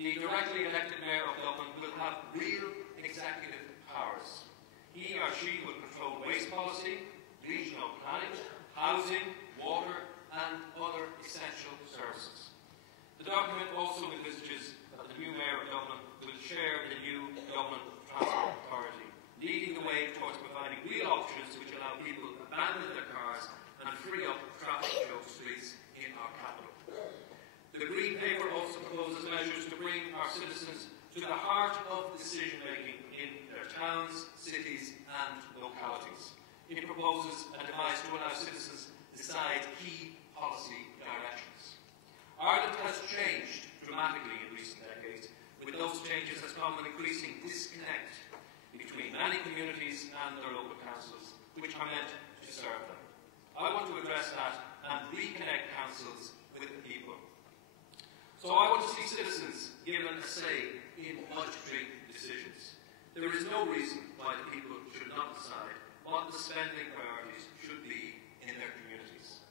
The directly elected Mayor of Dublin will have real executive powers. He or she will control waste policy, regional planning, housing, water and other essential services. The document also envisages that the new Mayor of Dublin will chair the new Dublin Transport Authority, leading the way towards providing real options which allow people to abandon their cars and free up traffic-choked streets in our capital. The Green Paper also proposes measures to bring our citizens to the heart of decision-making in their towns, cities and localities. It proposes a device to allow citizens to decide key policy directions. Ireland has changed dramatically in recent decades. With those changes has come an increasing disconnect between many communities and their local councils, which are meant to serve them. I want to address that and reconnect councils with the people. So I want to see citizens given a say in budgetary decisions. There is no reason why the people should not decide what the spending priorities should be in their communities.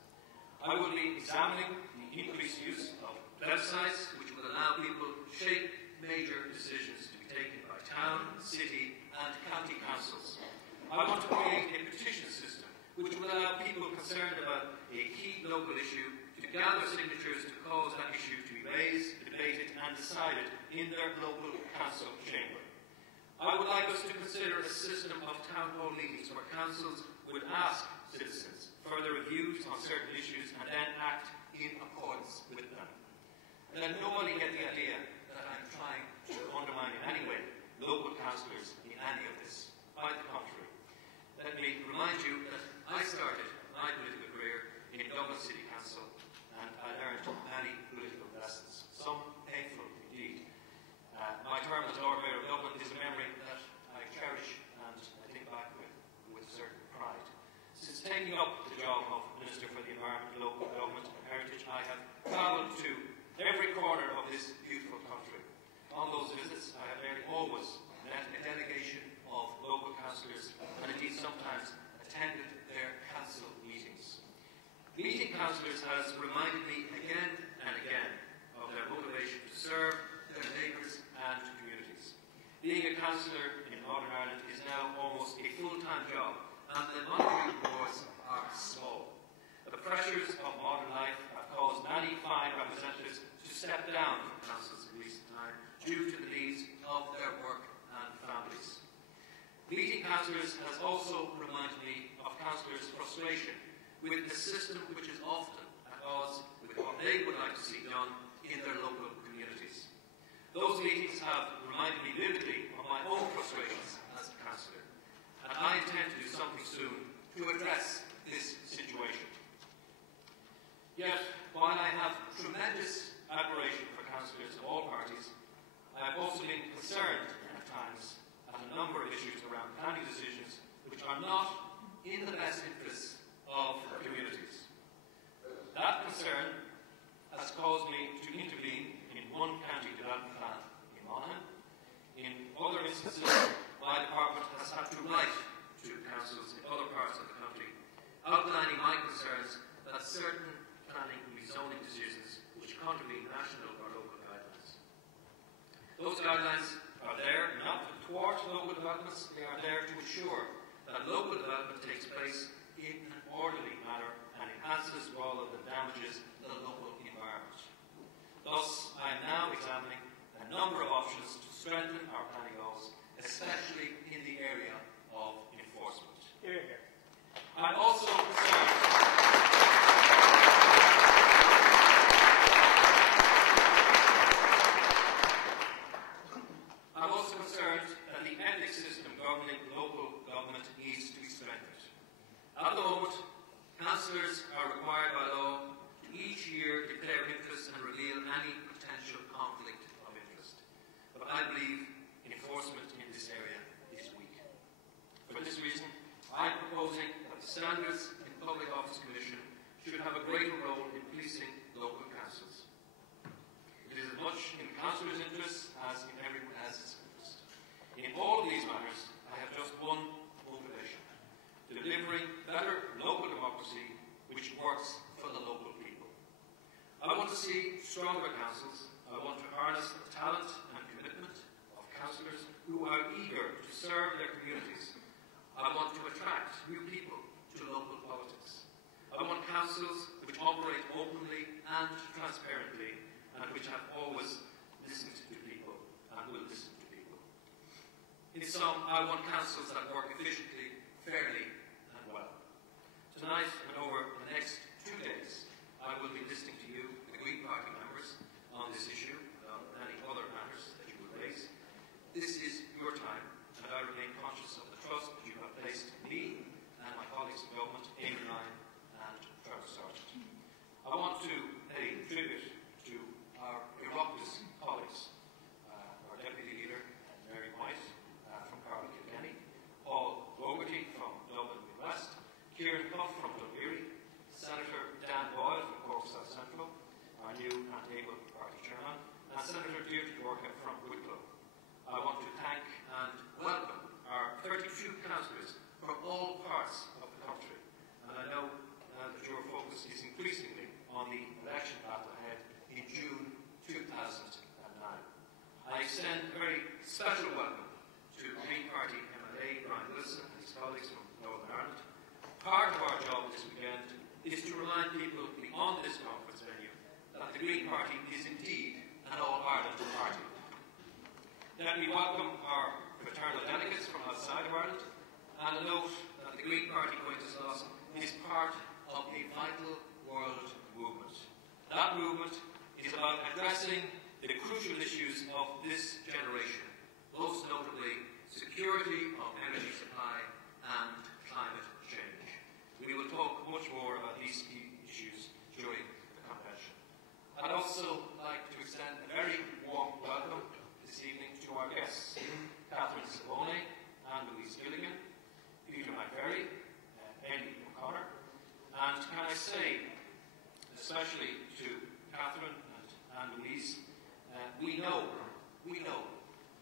I will be examining the increased use of websites which will allow people to shape major decisions to be taken by town, city and county councils. I want to create a petition system which will allow people concerned about a key local issue to gather signatures to cause that issue to be raised, debated and decided in their local council chamber. I would like us to consider a system of town hall meetings where councils would ask citizens further reviews on certain issues and then act in accordance with them. Let nobody get the idea that I'm trying to undermine in any way local councillors in any of this. Quite the contrary. Let me remind you that I started my political career in Dublin City Council and I learned many political lessons, some painful indeed. My term as Lord Mayor of Dublin is a memory that I cherish and I think back with certain pride. Since taking up the job of Minister for the Environment, Local Government and Heritage, I have travelled to every corner of this beautiful country. On those visits, I have nearly always met a delegation of local councillors and indeed sometimes attended their council meetings. Meeting councillors has reminded me again and again of their motivation to serve their neighbours and communities. Being a councillor in Northern Ireland is now almost a full-time job and the monetary rewards are small. The pressures of modern life have caused many fine representatives to step down from councils in recent time due to the needs of their work and families. Meeting councillors has also reminded me of councillors' frustration with a system which is often at odds with what they would like to see done in their local communities. Those meetings have reminded me vividly of my own frustrations as a councillor, and I intend to do something soon to address this situation. Yet, while I have tremendous admiration for councillors of all parties, I have also been concerned at times at a number of issues around planning decisions which are not in the best interests of communities. That concern has caused me to intervene in one county development plan in Monaghan. In other instances, my department has had to write to councils in other parts of the country, outlining my concerns that certain planning and rezoning decisions which contravene national or local guidelines. Those guidelines are there not to thwart local developments, they are there to ensure that local development takes place in an orderly manner and enhances rather than damages the local environment. Thus, I am now examining a number of options to strengthen our planning laws, especially in the area of enforcement. Hear, hear. I'm also concerned that the ethics system governing local government needs to be strengthened. At the moment, councillors are required by law to each year declare interest and reveal any potential conflict of interest. But I believe enforcement in this area is weak. For this reason, I am proposing that the Standards in Public Office Commission should have a greater role in policing local councils. It is as much in councillors' interests as in everyone else's interest. In all of these matters, I have just one motivation: delivering better local democracy which works for the local people. I want to see stronger councils. I want to harness the talents have always listened to people and will listen to people. In sum, I want councils that work efficiently, fairly and well. Tonight and over the next 2 days, I will be listening to you, the Green Party members, on this issue and on many other matters that you will raise. This is your time, and I remain conscious of the trust that you have placed in me and my colleagues in government, Eamon Ryan and Trevor Sargent. I want to pay tribute to our Oireachtas colleagues, our Deputy Leader, Mary White, from Carlow Kilkenny, Paul Doherty from Dublin West, Kieran Clough from Dunleary, Senator Dan Boyle from Cork South Central, our new and able party chairman, and Senator Deirdre Gorka from Wicklow. I want to thank and welcome our 32 councillors from all parts of the country, and I know that your focus is increasingly on the election battle ahead in June 2009. I extend a very special welcome to Green Party MLA Brian Wilson and his colleagues from Northern Ireland. Part of our job this weekend is to remind people beyond this conference venue that the Green Party is indeed an all-Ireland party. Let me welcome our fraternal delegates from outside of Ireland, and a note that the Green Party Wenceslas is part of a vital world movement. That movement is about addressing the crucial issues of this generation, most notably security of energy supply and climate change. We will talk much more about these key issues during the convention. I'd also like to extend a very warm welcome this evening to our guests, Catherine Savone and Louise Gilligan, Peter McVerry, Eddie O'Connor, and can I say, especially to Catherine and Louise, we know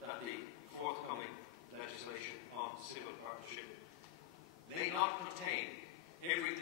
that the forthcoming legislation on civil partnership may not contain every